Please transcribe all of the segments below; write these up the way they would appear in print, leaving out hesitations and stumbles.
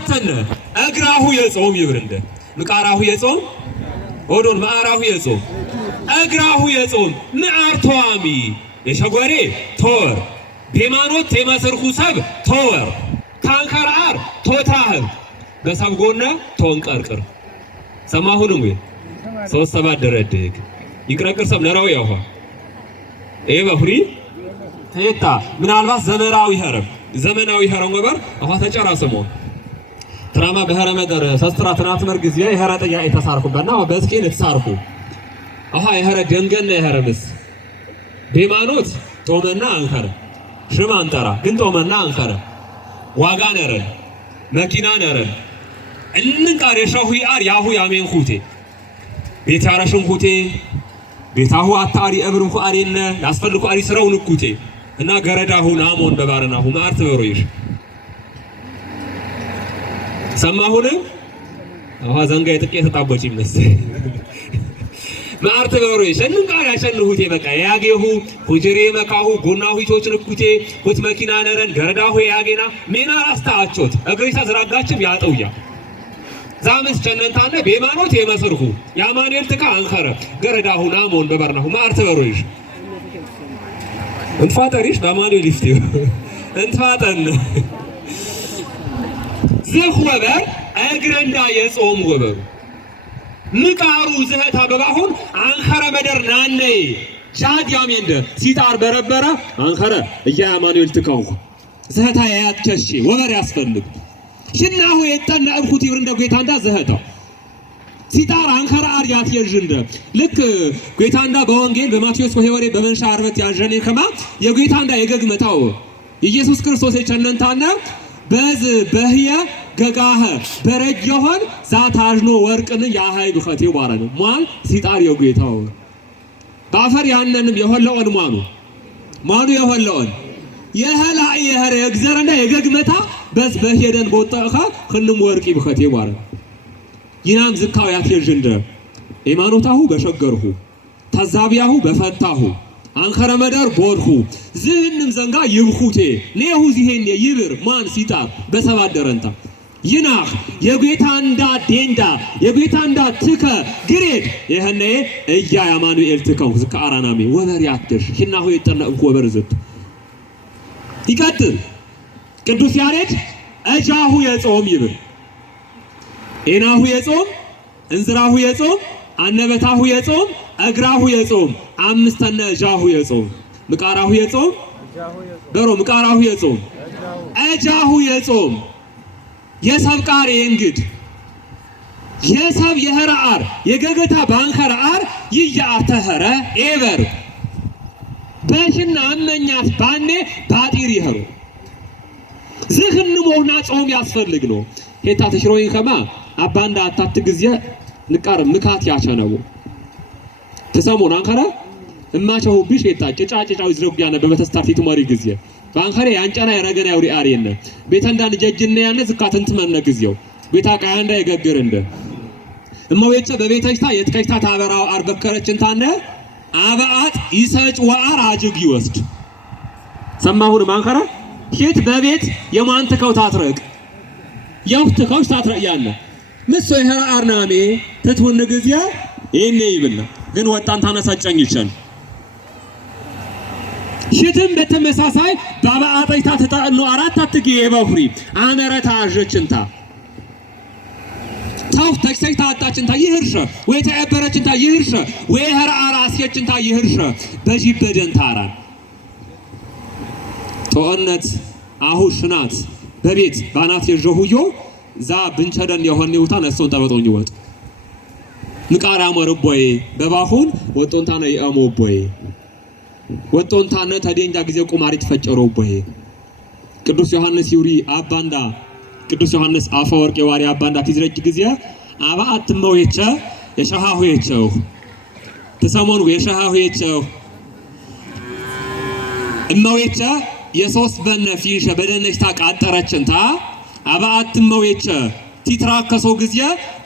ሁለተኛ እግራሁ የጾም ይብርንደ ምቃራሁ የጾም ወዶን ማራሁ የጾም እግራሁ የጾም ምዓርቷሚ የሸጎሬ ቶር ዴማኖት ተመስርኹ ሰብ ቶር ካንከራር ቶታህ በሰብጎና ቶንቀርቅር ሰማሁንም ወይ ሶስት ሰባት ደረድግ ይቅረቅር ሰብ ነራው ያውሃ በሁሪ ተይታ ምናልባት ዘመናዊ ሀረም ወበር አፋ ተጨራሰሞ ትራማ በሀረም መደረ ሰስትራ ትናት መርግዝ የሀረ ጥያቄ ተሳርኩበና በስኪን ተሳርኩ አሃ የሀረ ደንገና የሀረምስ ዴማኖት ጦመና አንከረ ሽማንጠራ ግን ጦመና አንከረ ዋጋ ነረን መኪና ነረን እንንቃር የሻሁ ያር ያሁ ያሜን ኩቴ ቤት ያረሽን ኩቴ ቤታሁ አታሪ እብርንኩ አሪነ ያስፈልኩ አሪ ስራውን ኩቴ እና ገረዳሁ ናሞን በባረናሁ ማርት በሮይሽ ሰማሁን አሃ ዘንጋ የጥቄ ተጣቦች ይመስል ማርት በሮይሽ እንንቃር ያሸንሁቴ በቃ ያጌሁ ሁጅሬ መካሁ ጎናሁ ይቾችን ኩቴ ሁት መኪና ነረን ገረዳሁ ያጌና ሜና አስታአቾት እግሪታ ዝራጋችም ያጠውያ ዛመስ ጨነንታነ በሃይማኖት የመስርኹ ያማኑኤል ተካ አንኸረ ገረዳሁ ናሞን በበርናሁ ማርት በሮይሽ እንፋጠሪሽ በማኑኤል ይፍቲው እንፋጠን ዘኹበበር እግረንዳ የጾም ወበሩ ምቃሩ ዘህታ በባሁን አንኸረ መደር ናነ ሻድ ያሜንደ ሲጣር በረበረ አንኸረ ያማኑኤል ተካው ዘህታ ያያቸሽ ወበር ያስፈልግ ሽናሁ የጠና እብኩት ይብርንደ ጌታንዳ ዘህታ ሲጣር አንከራ አርያት የጅንደ ልክ ጌታንዳ በወንጌል በማቴዎስ ወሄወሬ በመንሻ አርበት ያጀኔ ከማ የጌታንዳ የገግመታው ኢየሱስ ክርስቶስ የቸነንታና በዝ በህየ ገጋህ በረጆሆን ዛታጅኖ ወርቅን ያሃይ ብኸቴው ባረነ ማን ሲጣር የጌታው ባፈር ያንንም የሆለውን ማኑ የሆለውን የህላ የህረ እግዚአብሔርና የገግመታ በዝ በሄደን ቦጣኻ ክንም ወርቂ ብኸቴ ባረ ይናም ዝካው ያትየጅንደ ሃይማኖታሁ በሸገርሁ ተዛቢያሁ በፈታሁ አንከረ መደር ቦርሁ ዝህንም ዘንጋ ይብኹቴ ነሁ ዚሄን ይብር ማን ሲጣር በሰባደረንታ ይናህ የጌታንዳ ዴንዳ የጌታንዳ ትከ ግሬድ የህነ ያማኑኤል ትከው ዝካ አራናሜ ወበር ያትሽ ሽናሁ የጠናው ወበር ዝት ይቀጥል ቅዱስ ያሬድ እጃሁ የጾም ይብር ኤናሁ የጾም እንዝራሁ የጾም አነበታሁ የጾም እግራሁ የጾም አምስተነ እጃሁ የጾም ምቃራሁ የጾም በሮ ምቃራሁ የጾም እጃሁ የጾም የሰብቃር የእንግድ የሰብ የህራር የገገታ ባንከራር ይያተኸረ ኤበር በሽና አመኛት ባኔ ባጢር ይሄሩ ዝህን ሞና ጾም ያስፈልግ ነው ሄታ ተሽሮይ ከማ አባንዳ አታት ጊዜ ንቃር ምካት ያቸነው ተሰሞን አንከራ እማቸው ቢሽ ሄታ ጭጫጭጫው ይዝረጉያነ በመተስታፊቱ መሪ ጊዜ ባንከራ ያንጨና ያረገና ያውሪ አሪየነ ቤተንዳን ጀጅነ ያነ ዝካተንት መነ ጊዜው ቤታ ቃያንዳ ይገግር እንደ እማወይጨ በቤተሽታ የትከሽታ ታበራው አርበከረችን ታነ አባአት ይሰጭ ወአር አጅግ ይወስድ ሰማሁን ማንከራ ሄት በቤት የማንተከው ታትረቅ ያውተከው ታትረቅ ያለ ምሶ ይሄራ አርናሜ ተትወነ ጊዜ ይሄኔ ይብልና ግን ወጣን ታነሳጨኝ ይችላል ሽትም በተመሳሳይ ባባአጠይታ ተጣኖ አራት አትጊ የባሁሪ አመረታ አጀችንታ ታው ተክሰይታ አጣችንታ ይህርሸ ወይ ተያበረችንታ ይህርሸ ወይ ሄራ አራስየችንታ ይህርሸ በጂ በደንታራ ጦነት አሁ ሽናት በቤት ባናት የጆሁዮ ዛ ብንቸደን የሆነውታ ነሶን ተበጦኝ ወጥ ንቃራ መርቦይ በባሁን ወጦንታነ ያሞቦይ ወጦንታነ ተደንጃ ጊዜ ቁማሪ ተፈጨሮ ቦይ ቅዱስ ዮሐንስ ይውሪ አባንዳ ቅዱስ ዮሐንስ አፈወርቅ የዋሪ አባንዳ ትዝረጅ ጊዜ አባአት መውየቸ የሻሃሁ የቸው ተሰሞኑ የሻሃሁ የቸው እመውየቸ የሶስት በነፊሽ በደነሽታ ቃጠረችንታ አባአት መውየቸ ቲትራከሶ ጊዜ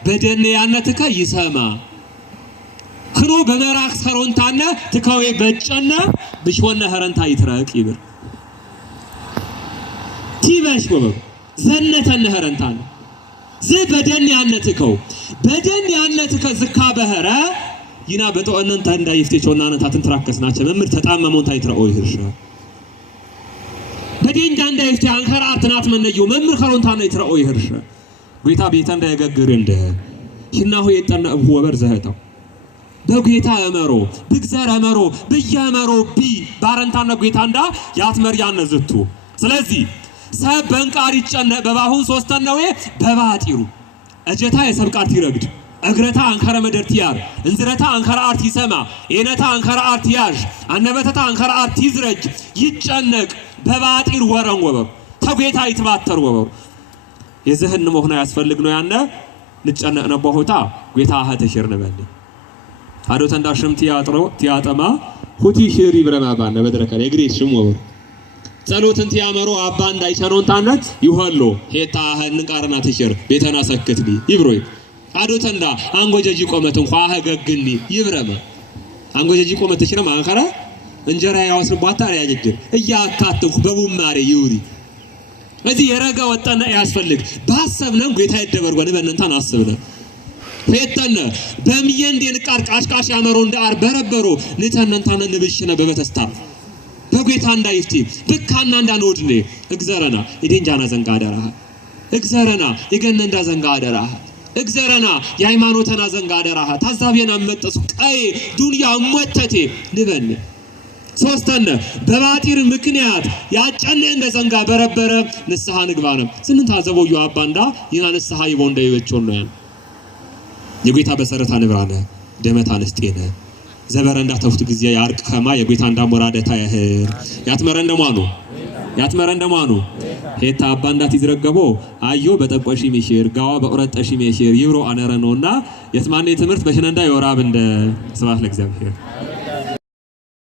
በደነ ያነትከ ይሰማ ክኖ በመራክ ሰሮንታነ ትካዌ በጨነ ብሽወነ ሀረንታ ይትራቅ ይብር ቲበሽ ወበ ዘነተነ ሀረንታነ በደን ያነትከው በደን ያነትከ ዝካ በህረ ይና በተወነን ታንዳ ይፍቴቾና ነታትን ትራከስናቸው መምር ተጣመመውን ታይትራኦ ይርሻ በደንጃ እንዳይፍቴ አንከራ አርትናት መነዩ መምር ከሮንታ ነው ይትራኦ ይርሻ ጌታ ቤታ እንዳይገግር እንደ ሽናሁ የጠና ወበር ዘህታው በጌታ ያመሮ ብግዘር ያመሮ በያመሮ ቢ ባረንታና ጌታ እንዳ ያትመር ያነዝቱ ስለዚህ ሰብ በንቃር ይጨነ በባሁን ሶስተኛው በባጢሩ እጀታ የሰብቃት ይረግድ እግረታ አንከረ መደር ትያር እንዝረታ አንከራ አርት ይሰማ ኤነታ አንከራ አርት ያዥ አነበተታ አንከራ አርት ይዝረጅ ይጨነቅ በባጢር ወረን ወበሩ ተጌታ ይትባተር ወበሩ የዘህን መሆና ያስፈልግ ነው ያነ ንጨነቅ ነው በሆታ ጌታ አህተሽር ነበል አዶ ተንዳሽም ቲያጠማ ሁቲ ሽሪ ብረማባነ በድረከለ እግሬት ሽም ወበሩ ጸሎትን ቲያመሮ አባ እንዳይቸኖን ታነት ይሆሎ ሄታ ህንቃርና ተሽር ቤተና ሰክትሊ ይብሮይ አዶ ተንዳ አንጎጀጂ ቆመት እንኳን አገግኒ ይብረማ አንጎጀጂ ቆመት ተሽረማ አንከራ እንጀራ ያወስር ቧታሪ ያጅጅር እያካተኩ በቡማሬ ይውሪ እዚህ የረጋ ወጣና ያስፈልግ ባሰብነው ጌታ ይደበር ወደ በእናንተን አስብነ ፈተነ በሚየንድ የንቃር ቃሽቃሽ ያመሮ እንዳር በረበሮ ንተነንታነ ንብሽነ በበተስታ በጌታ እንዳይፍቲ በካና እንዳንወድኔ እግዚአረና ይደንጃና ዘንጋ አደራ እግዚአረና ይገነንዳ ዘንጋ አደራ እግዚአረና የሃይማኖተና ዘንጋ አደራ ታዛቢና መጠሱ ቀይ ዱንያ ሞተቴ ንበን ሶስተኛ በባጢር ምክንያት ያጨነ እንደ ዘንጋ በረበረ ንስሐ ንግባነ ስንት አዘቦዩ አባንዳ ይና ንስሐ ይቦንደ ይወቾን ነው ያን የጌታ በሰረታ ንብራነ ደመታ ንስጤነ ዘበረንዳ ተውት ጊዜ ያርቅ ከማ የጌታ እንዳሞራደታ ያህር ያትመረንደማኑ ሄታ አባንዳት ይዝረገቦ አዮ በጠቆሺ ሚሽር ጋዋ በቁረጠሺ ሚሽር ይብሮ አነረ ነውና የስማኔ ትምህርት በሽነንዳ ይወራብ እንደ ስብሐት ለእግዚአብሔር